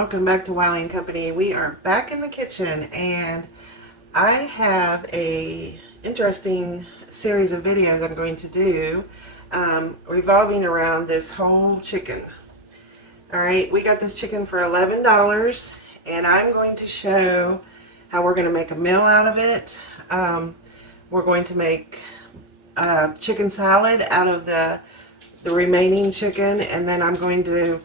welcome back to Wiley & Company. We are back in the kitchen and I have a interesting series of videos I'm going to do revolving around this whole chicken. Alright, we got this chicken for $11 and I'm going to show how we're going to make a meal out of it. We're going to make chicken salad out of the remaining chicken, and then I'm going to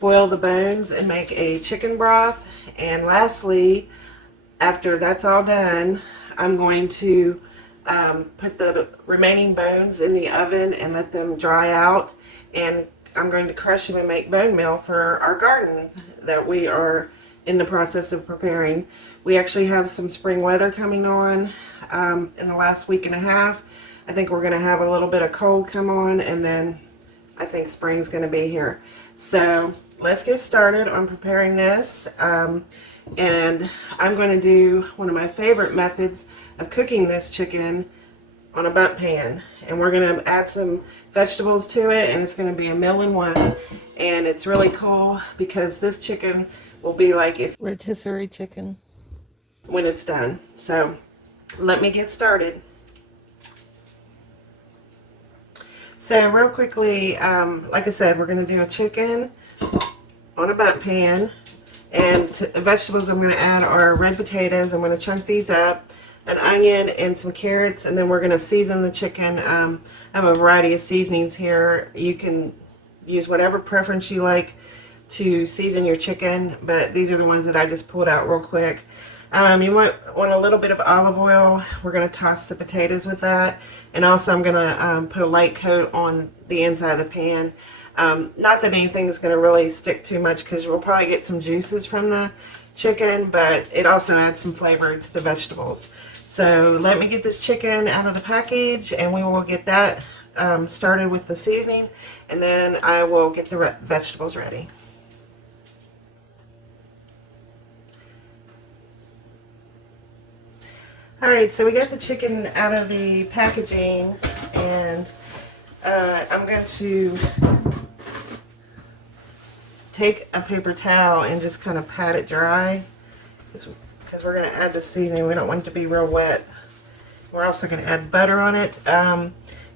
boil the bones and make a chicken broth. And lastly, after that's all done, I'm going to put the remaining bones in the oven and let them dry out, and I'm going to crush them and make bone meal for our garden that we are in the process of preparing. We actually have some spring weather coming on in the last week and a half. I think we're going to have a little bit of cold come on, and then I think spring's going to be here. So let's get started on preparing this. And I'm going to do one of my favorite methods of cooking this chicken on a Bundt pan. And we're going to add some vegetables to it, and it's going to be a meal in one. And it's really cool because this chicken will be like it's rotisserie chicken when it's done. So let me get started. So real quickly, like I said, we're going to do a chicken on a Bundt pan, and the vegetables I'm going to add are red potatoes. I'm going to chunk these up, an onion, and some carrots, and then we're going to season the chicken. I have a variety of seasonings here. You can use whatever preference you like to season your chicken, but these are the ones that I just pulled out real quick. You want a little bit of olive oil. We're going to toss the potatoes with that, and also I'm going to put a light coat on the inside of the pan. Not that anything is going to really stick too much, because we'll probably get some juices from the chicken, but it also adds some flavor to the vegetables. So let me get this chicken out of the package, and we will get that started with the seasoning, and then I will get the vegetables ready. Alright, so we got the chicken out of the packaging, and I'm going to take a paper towel and just kind of pat it dry, because we're going to add the seasoning. We don't want it to be real wet. We're also going to add butter on it.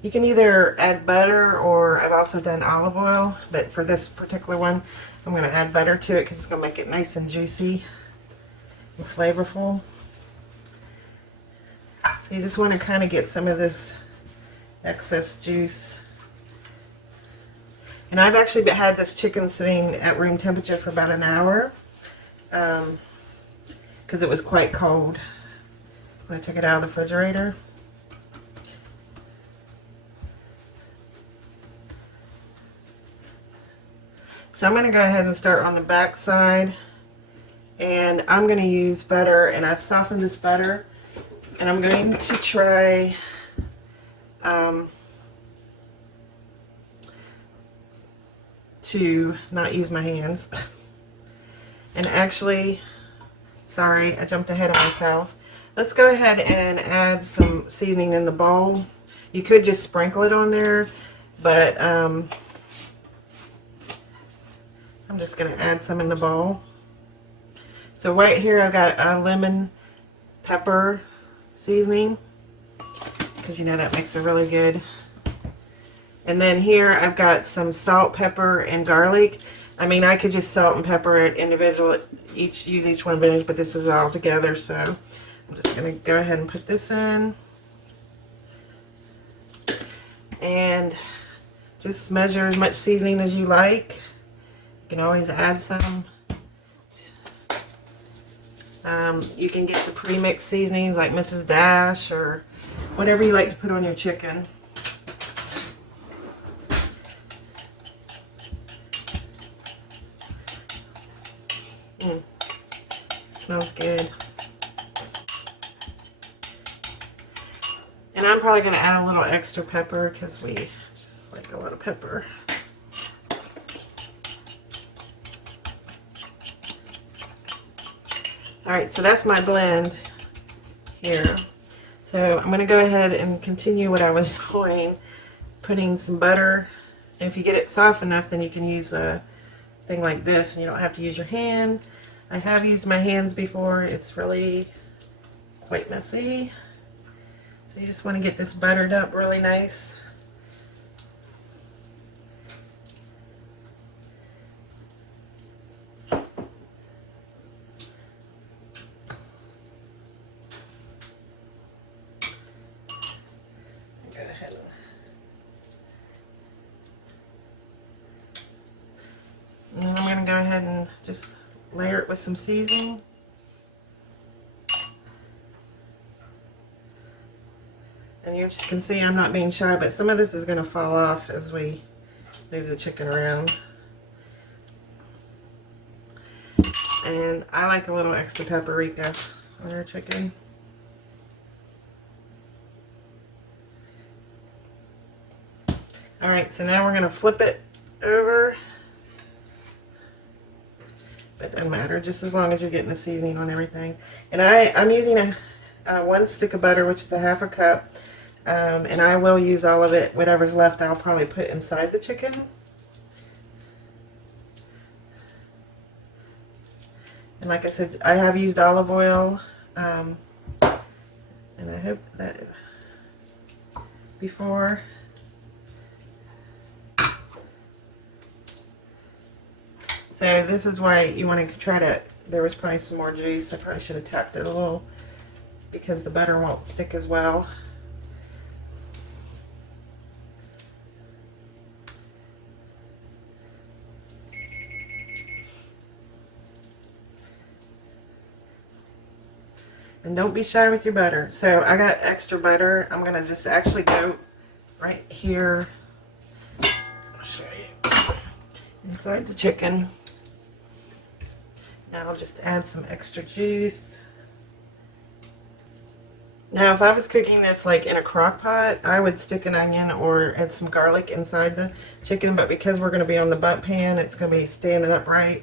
You can either add butter, or I've also done olive oil, but for this particular one I'm going to add butter to it because it's going to make it nice and juicy and flavorful. So you just want to kind of get some of this excess juice. And I've actually had this chicken sitting at room temperature for about an hour because it was quite cold when I took it out of the refrigerator. So I'm going to go ahead and start on the back side, and I'm going to use butter, and I've softened this butter. And I'm going to try to not use my hands. And actually, sorry, I jumped ahead of myself. Let's go ahead and add some seasoning in the bowl. You could just sprinkle it on there, but I'm just going to add some in the bowl. So right here I've got a lemon pepper seasoning, because you know that makes it really good. And then here I've got some salt, pepper, and garlic. I mean, I could just salt and pepper it individually, use each one, but this is all together, so I'm just going to go ahead and put this in. And just measure as much seasoning as you like. You can always add some. You can get the pre-mixed seasonings like Mrs. Dash or whatever you like to put on your chicken. Smells good. And I'm probably going to add a little extra pepper because we just like a lot of pepper. Alright, so that's my blend here. So I'm going to go ahead and continue what I was doing, putting some butter. And if you get it soft enough, then you can use a thing like this and you don't have to use your hand. I have used my hands before. It's really quite messy. So you just want to get this buttered up really nice. Go ahead and I'm going to go ahead and just layer it with some seasoning. And you can see I'm not being shy, but some of this is going to fall off as we move the chicken around. And I like a little extra paprika on our chicken. Alright, so now we're going to flip it over. But it doesn't matter, just as long as you're getting the seasoning on everything. And I'm using a 1 stick of butter, which is a 1/2 cup. And I will use all of it. Whatever's left, I'll probably put inside the chicken. And like I said, I have used olive oil. And I hope that before. So this is why you want to try to, there was probably some more juice. I probably should have tapped it a little because the butter won't stick as well. And don't be shy with your butter. So I got extra butter. I'm going to just actually go right here. I'll show you. Inside the chicken. Now I'll just add some extra juice. Now if I was cooking this like in a crock pot, I would stick an onion or add some garlic inside the chicken. But because we're going to be on the Bundt pan, it's going to be standing upright.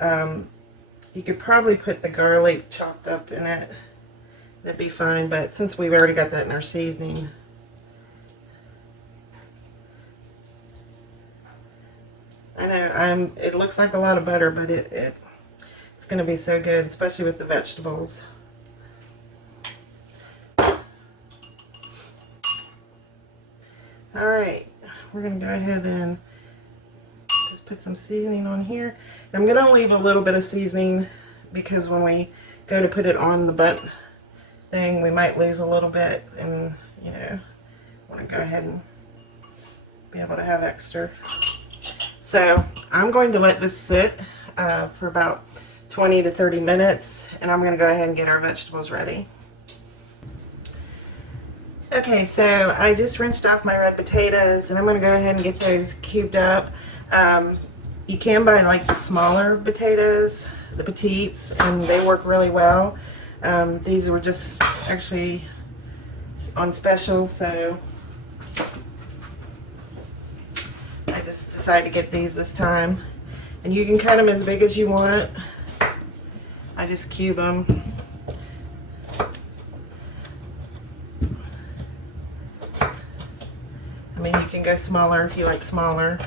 You could probably put the garlic chopped up in it. That'd be fine, but since we've already got that in our seasoning. I know it looks like a lot of butter, but it's going to be so good, especially with the vegetables. Alright, we're going to go ahead and just put some seasoning on here. I'm going to leave a little bit of seasoning because when we go to put it on the Bundt thing, we might lose a little bit, and you know, want to go ahead and be able to have extra. So I'm going to let this sit for about 20 to 30 minutes, and I'm going to go ahead and get our vegetables ready. Okay, so I just rinsed off my red potatoes, and I'm going to go ahead and get those cubed up. You can buy like the smaller potatoes, the petites, and they work really well. These were just actually on special, so I just decided to get these this time. And you can cut them as big as you want. I just cube them. I mean, you can go smaller if you like smaller.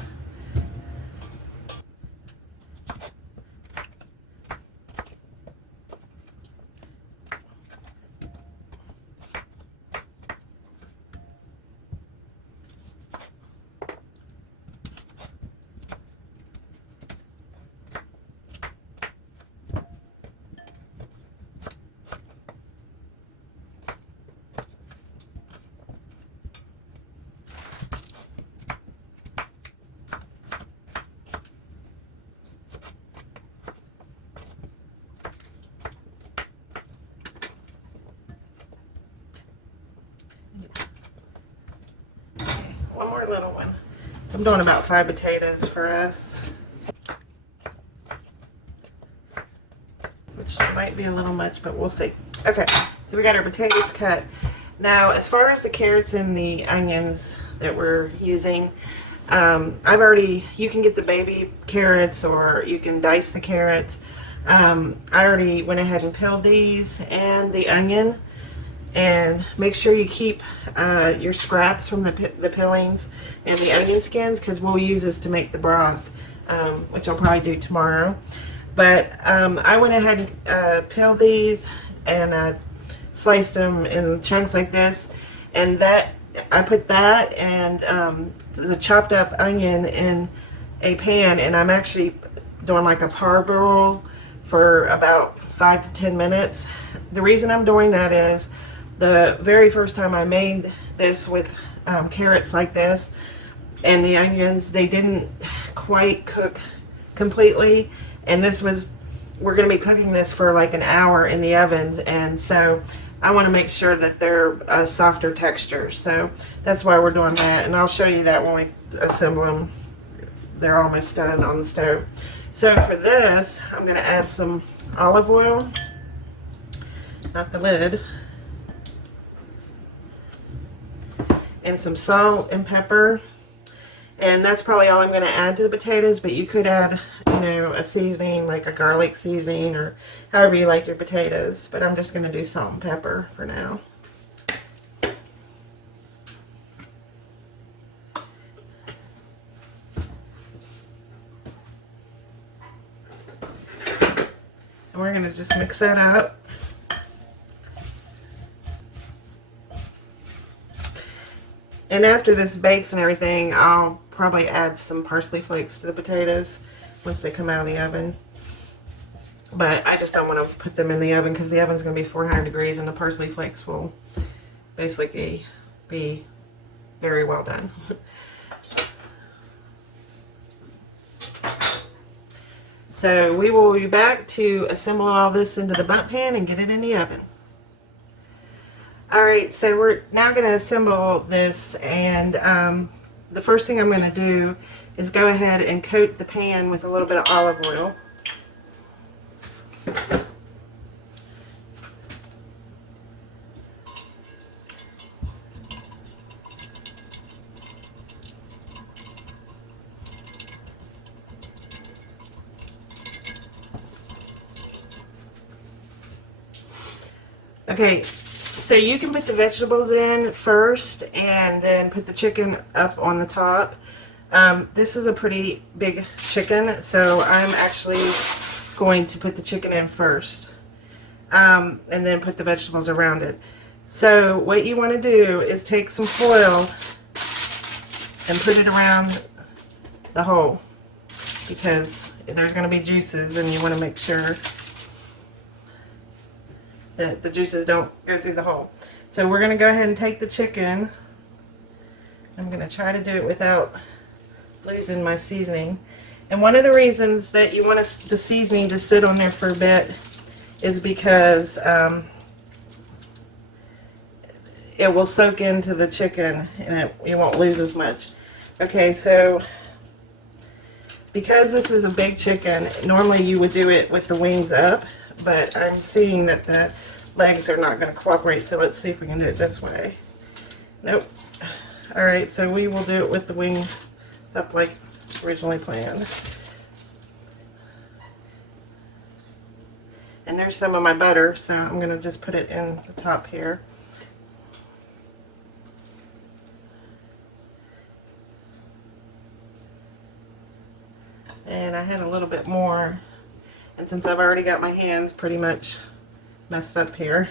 One more little one. So I'm doing about 5 potatoes for us, which might be a little much, but we'll see. Okay, so we got our potatoes cut. Now, as far as the carrots and the onions that we're using, you can get the baby carrots or you can dice the carrots. I already went ahead and peeled these and the onion. And make sure you keep your scraps from the peelings and the onion skins, because we'll use this to make the broth. which I'll probably do tomorrow. But I went ahead and peeled these and sliced them in chunks like this, and that I put that and the chopped up onion in a pan, and I'm actually doing like a parboil for about 5 to 10 minutes. The reason I'm doing that is the very first time I made this with carrots like this and the onions, they didn't quite cook completely, and we're going to be cooking this for like an hour in the oven, and so I want to make sure that they're a softer texture, so that's why we're doing that, and I'll show you that when we assemble them. They're almost done on the stove. So for this, I'm going to add some olive oil, not the lid, and some salt and pepper. And that's probably all I'm going to add to the potatoes, but you could add, you know, a seasoning, like a garlic seasoning, or however you like your potatoes. But I'm just going to do salt and pepper for now. And we're going to just mix that up. And after this bakes and everything, I'll probably add some parsley flakes to the potatoes once they come out of the oven. But I just don't want to put them in the oven because the oven's going to be 400 degrees and the parsley flakes will basically be very well done. So we will be back to assemble all this into the Bundt pan and get it in the oven. Alright, so we're now going to assemble this, and the first thing I'm going to do is go ahead and coat the pan with a little bit of olive oil. Okay. So you can put the vegetables in first and then put the chicken up on the top. This is a pretty big chicken, so I'm actually going to put the chicken in first and then put the vegetables around it. So what you want to do is take some foil and put it around the hole, because there's going to be juices and you want to make sure that the juices don't go through the hole. So we're going to go ahead and take the chicken. I'm going to try to do it without losing my seasoning. And one of the reasons that you want the seasoning to sit on there for a bit is because it will soak into the chicken and you won't lose as much. Okay, so because this is a big chicken, normally you would do it with the wings up, but I'm seeing that the legs are not going to cooperate, so let's see if we can do it this way. Nope. Alright, so we will do it with the wings up like originally planned. And there's some of my butter, so I'm going to just put it in the top here. And I had a little bit more. And since I've already got my hands pretty much messed up here,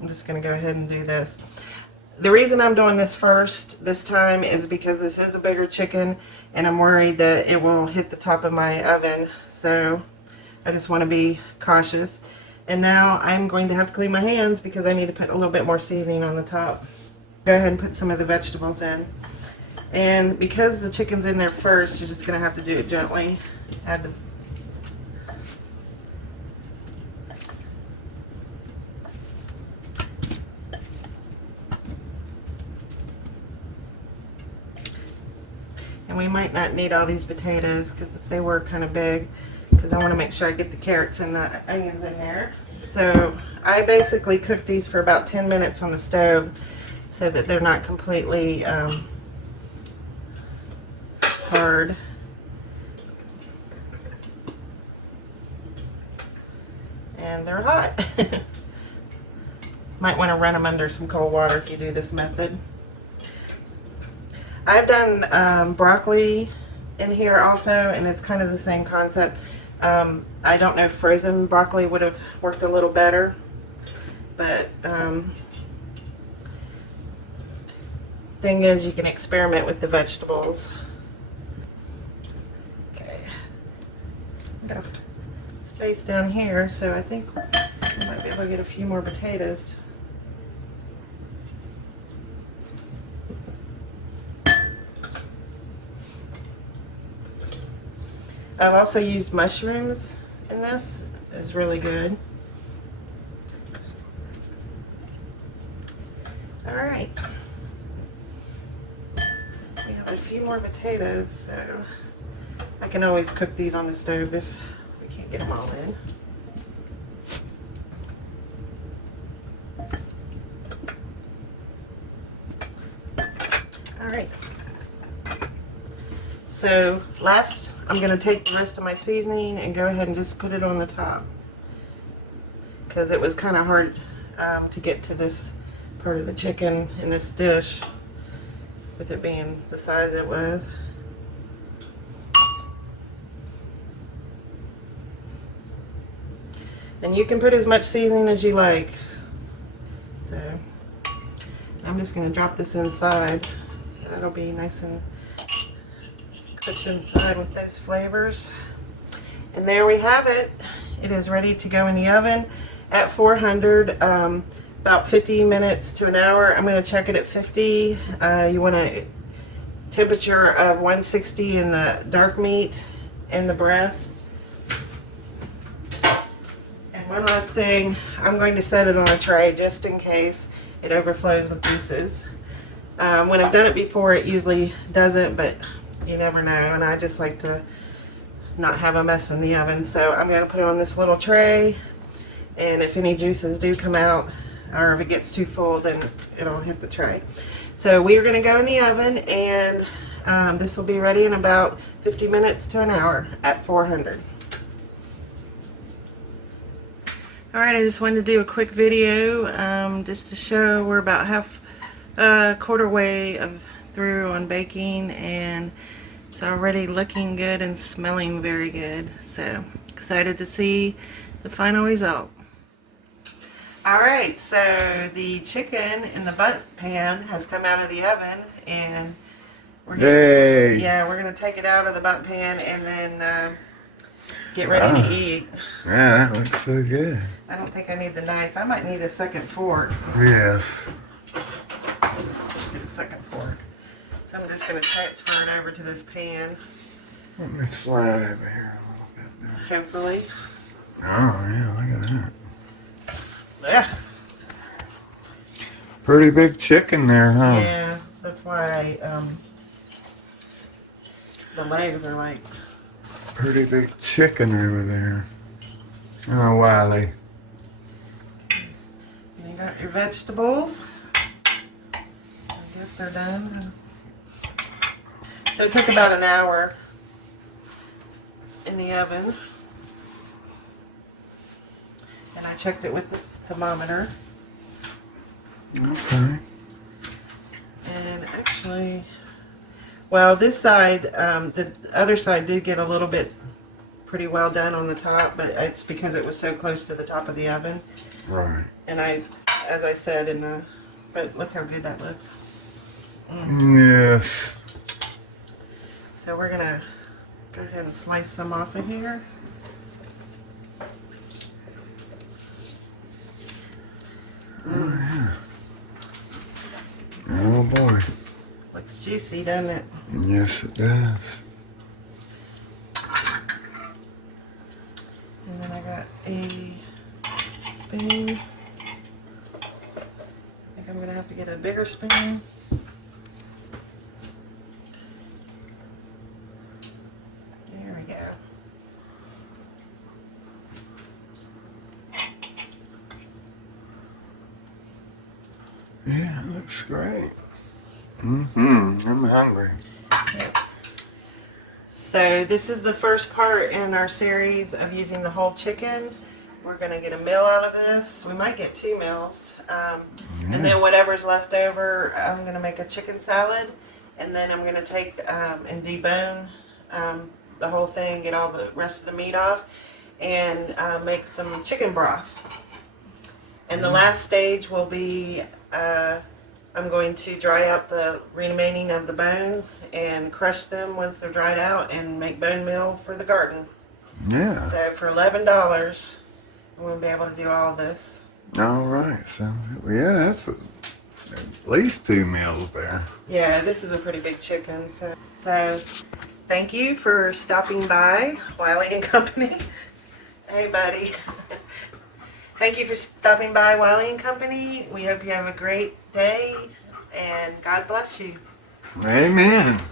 I'm just going to go ahead and do this. The reason I'm doing this first this time is because this is a bigger chicken and I'm worried that it will hit the top of my oven. So I just want to be cautious. And now I'm going to have to clean my hands because I need to put a little bit more seasoning on the top. Go ahead and put some of the vegetables in. And because the chicken's in there first, you're just going to have to do it gently. Add the And we might not need all these potatoes because they were kind of big, because I want to make sure I get the carrots and the onions in there. So I basically cook these for about 10 minutes on the stove so that they're not completely hard. And they're hot. Might want to run them under some cold water if you do this method. I've done broccoli in here also, and it's kind of the same concept. I don't know if frozen broccoli would have worked a little better, but thing is, you can experiment with the vegetables. Okay, I've got space down here, so I think I might be able to get a few more potatoes. I've also used mushrooms in this. It's really good. All right. We have a few more potatoes, so I can always cook these on the stove if we can't get them all in. All right. So last, I'm going to take the rest of my seasoning and go ahead and just put it on the top, because it was kind of hard to get to this part of the chicken in this dish with it being the size it was. And you can put as much seasoning as you like. So I'm just going to drop this inside, so it'll be nice and cooked inside with those flavors. And there we have it. It is ready to go in the oven at 400, about 50 minutes to an hour. I'm going to check it at 50. You want a temperature of 160 in the dark meat and the breast. And one last thing, I'm going to set it on a tray just in case it overflows with juices. When I've done it before, it usually doesn't, but you never know, and I just like to not have a mess in the oven. So I'm going to put it on this little tray, and if any juices do come out, or if it gets too full, then it'll hit the tray. So we are going to go in the oven, and this will be ready in about 50 minutes to an hour at 400. Alright, I just wanted to do a quick video just to show we're about quarter way through on baking, and it's already looking good and smelling very good. So excited to see the final result. Alright, so the chicken in the Bundt pan has come out of the oven, and we're gonna take it out of the Bundt pan and then get ready to eat. Yeah, that looks so good. I don't think I need the knife. I might need a second fork. Yeah. Get a second fork. So I'm just going to transfer it over to this pan. Let me slide over here a little bit there. Hopefully. Oh, yeah, look at that. Yeah. Pretty big chicken there, huh? Yeah, that's why the legs are like... Pretty big chicken over there. Oh, Wiley. And you got your vegetables. I guess they're done. So it took about an hour in the oven. And I checked it with the thermometer. Okay. And actually, well, this side, the other side did get a little bit pretty well done on the top, but it's because it was so close to the top of the oven. Right. And as I said, but look how good that looks. Yes. So we're gonna go ahead and slice some off of here. Oh, yeah. Oh, boy. Looks juicy, doesn't it? Yes, it does. And then I got a spoon. I think I'm gonna have to get a bigger spoon. There we go. Yeah, it looks great. I'm hungry. Yep. So this is the first part in our series of using the whole chicken. We're going to get a meal out of this. We might get 2 meals. And then whatever's left over, I'm going to make a chicken salad. And then I'm going to take and debone the whole thing, get all the rest of the meat off, and make some chicken broth. And the last stage will be I'm going to dry out the remaining of the bones and crush them once they're dried out and make bone meal for the garden. Yeah. So for $11, we'll be able to do all this. All right. So yeah, that's at least 2 meals there. Yeah, this is a pretty big chicken. So thank you for stopping by, Wiley and Company. Hey, buddy. Thank you for stopping by, Wiley and Company. We hope you have a great day, and God bless you. Amen.